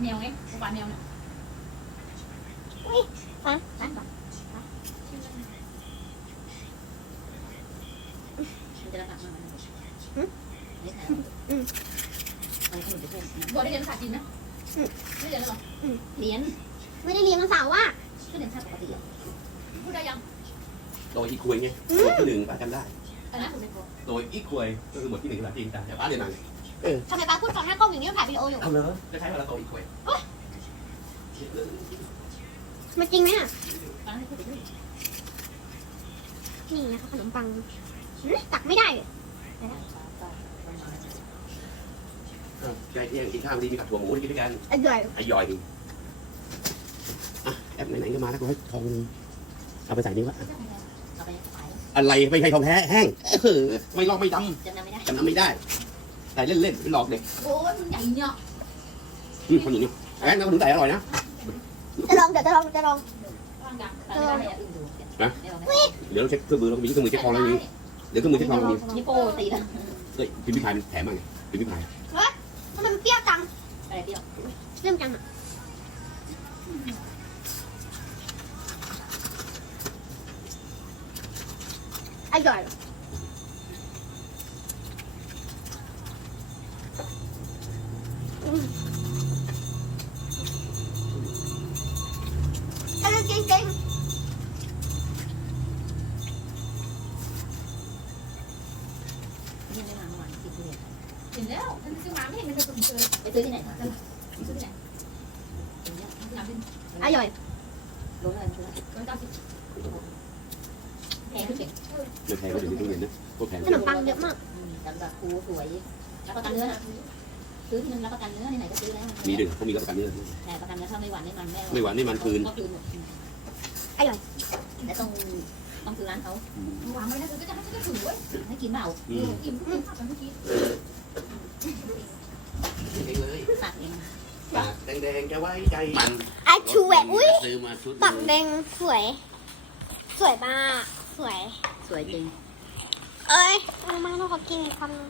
แมวไงหวานแมวเนี่ยฟังร้านก่อนมันจะระดับมันไม่ใช่ไปขนมไปเพื่อนบอกได้เรียนภาษาจีนนะไม่เรียนแล้วหรอเรียน ไม่ได้เรียนภาษาว่าก็เรียนภาษาปกติพูดได้ยังโดยอีควยไงบทที่หนึ่งป้าจำได้แต่นะผมไม่พอโดยอีควยก็คือบทที่หนึ่งภาษาจีนแต่ป้าเรียนมา ไงทำไมป้าพูดก่อนหน้ากล้องอย่างนี้มันถ่ายวิดีโออยู่เอาเลยจะใช้เวลาโตอีควยมันจริงไหมอะฟังให้พูดไปด้วยนี่นะคะขนมปังหืมตักไม่ได้เลยใจเที่ยงกินข้าวดีมีผัดถั่วหมูกินด้วยกันอร่อยอร่อยอะแอปไหนๆก็มาแล้วก็ให้ทองเอาไปใส่นี่วะเอาไปขายอะไรไม่ใช่ทองแท้แห้งเออไม่ลอกไม่ดจำนำไม่ได้ำจำนำไม่ได้ ใส่เล่นๆไปหลอกเด็กโอ้ยมันใหญ่เนี่ยอืมคนอย่างนี้แอนน้ำขนมใส่อร่อยนะจะลองเดี๋ยวจะลองจะลองร่างดังแต่ไม่ได้อื่นดูเดี๋ยวเราเช็คเครื่องมือเรามีเครื่องมือเช็คทองแล้วนี้เดี๋ยวเครื่องมือเช็คทองเรามีนี่โปตีแล้วเฮ้ยพิมพ์พิพายแถมมาไงพิมพ์พิพายทำไมมันเปรี้ยวจังอะไรเปรี้ยวเปรี้ยวจังอะอร่อย อร่อยจริงๆนี่ไม่มาเมื่อวานกินทุเรียนเห็นแล้วมันซื้อมาไม่เห็นมันจะสุ่มเจอไปซื้อที่ไหนคะซื้อที่ไหนซื้อเนี่ยซื้อน้ำเป็นอร่อยรู้อะไรซื้อร้อยเก้าสิบแพงขึ้นเก่งไม่แพงก็เดี๋ยวนี้ต้องเรียนนะพวกแพงขนมปังเยอะมากสำหรับครูสวยแล้วประกันเนื้อ ซื้อที่นึงแล้วประกันเนื้อไหนก็ซื้อแล้วมีดึงเขามีรับประกันเนื้อแต่ประกันเนื้อถ้าไม่หวานไม่มันไม่ไม่หวานไม่มันคืนก็คืนหมดอร่อยแต่ต้องต้องซื้อร้านเขาวางไว้นะซื้อก็จะให้ซื้อก็ถือไว้ให้กินเปล่าอืมอิ่มอิ่มข้าวกันเมื่อกี้เองเลยตักเองปากแดงๆจะไว้ใจมันอาชูแหวะอุ้ยซื้อมาชุดปักแดงสวย สวยมาก สวย สวยจริง เอ้ยเอามาเราขอกินอีกคำหนึ่ง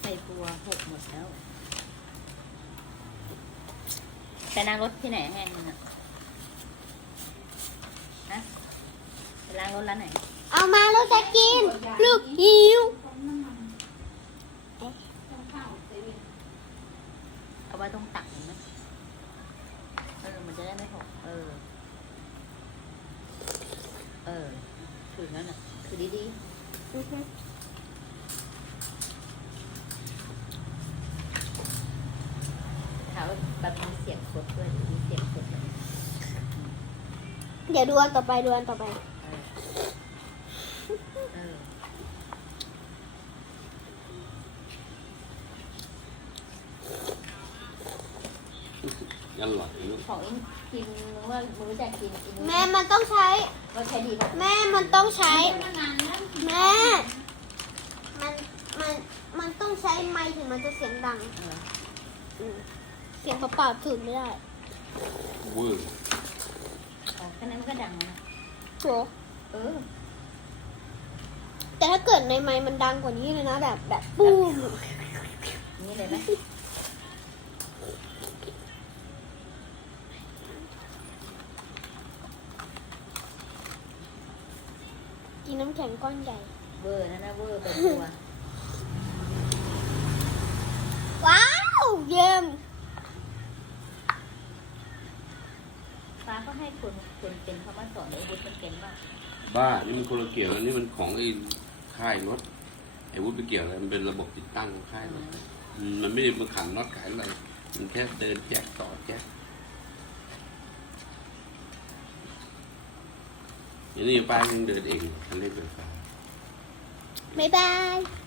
ใส่ตัวหกหมดแล้ว แต่นางรถที่ไหนแห้งมันอะฮะไปล้างรถร้านไหน เอามาเราจะกิน ลูกหิว เอาไว้ตรงตักเห็นไหมเออมันจะได้ไม่หก เออ เออถือนั่นน่ะ คือดีดีๆเขาแบบมีเสียงก ดด้วยมีเสียงกดแบบเดี๋ยวดูอันต่อไปดูอันต่อไป เอออร่อยของอิงกินว่ามือแจกกินอิงแม่มันต้องใช้ว่าใช้ดีกว่าแม่มันต้องใช้มานานแล้วแม่ มัน มัน มันต้องใช้ไมค์ถึงมันจะเสียงดัง เออ อืม เสียงเปล่าๆสูดไม่ได้เวอร์ของแค่นั้นมันก็ดังแล้วนะโหเออ แต่ถ้าเกิดในไมค์มันดังกว่านี้เลยนะ แบบแบบปุ้มนี่เลยไหมกินน้ำแข็งก้อนใหญ่ เวอร์นะนะเวอร์เป็นตัว ว้าว เยี่ยม ฟ้า ก็ให้คนคนเป็นเขามาสอนเลยบุญมันเป็นว่าบ้า นี่มันคนละเกี่ยวอันนี้มันของไอ้ค่ายรถ ไอ้วุฒิไปเกี่ยวอะไร มันเป็นระบบติดตั้งของค่ายรถอืมมันไม่ได้มาขันน็อตขายอะไร มันแค่เดินแจกต่อแจกอย่างนี้ป้ายังเดินเองคันเร่งไฟฟ้า บ๊ายบาย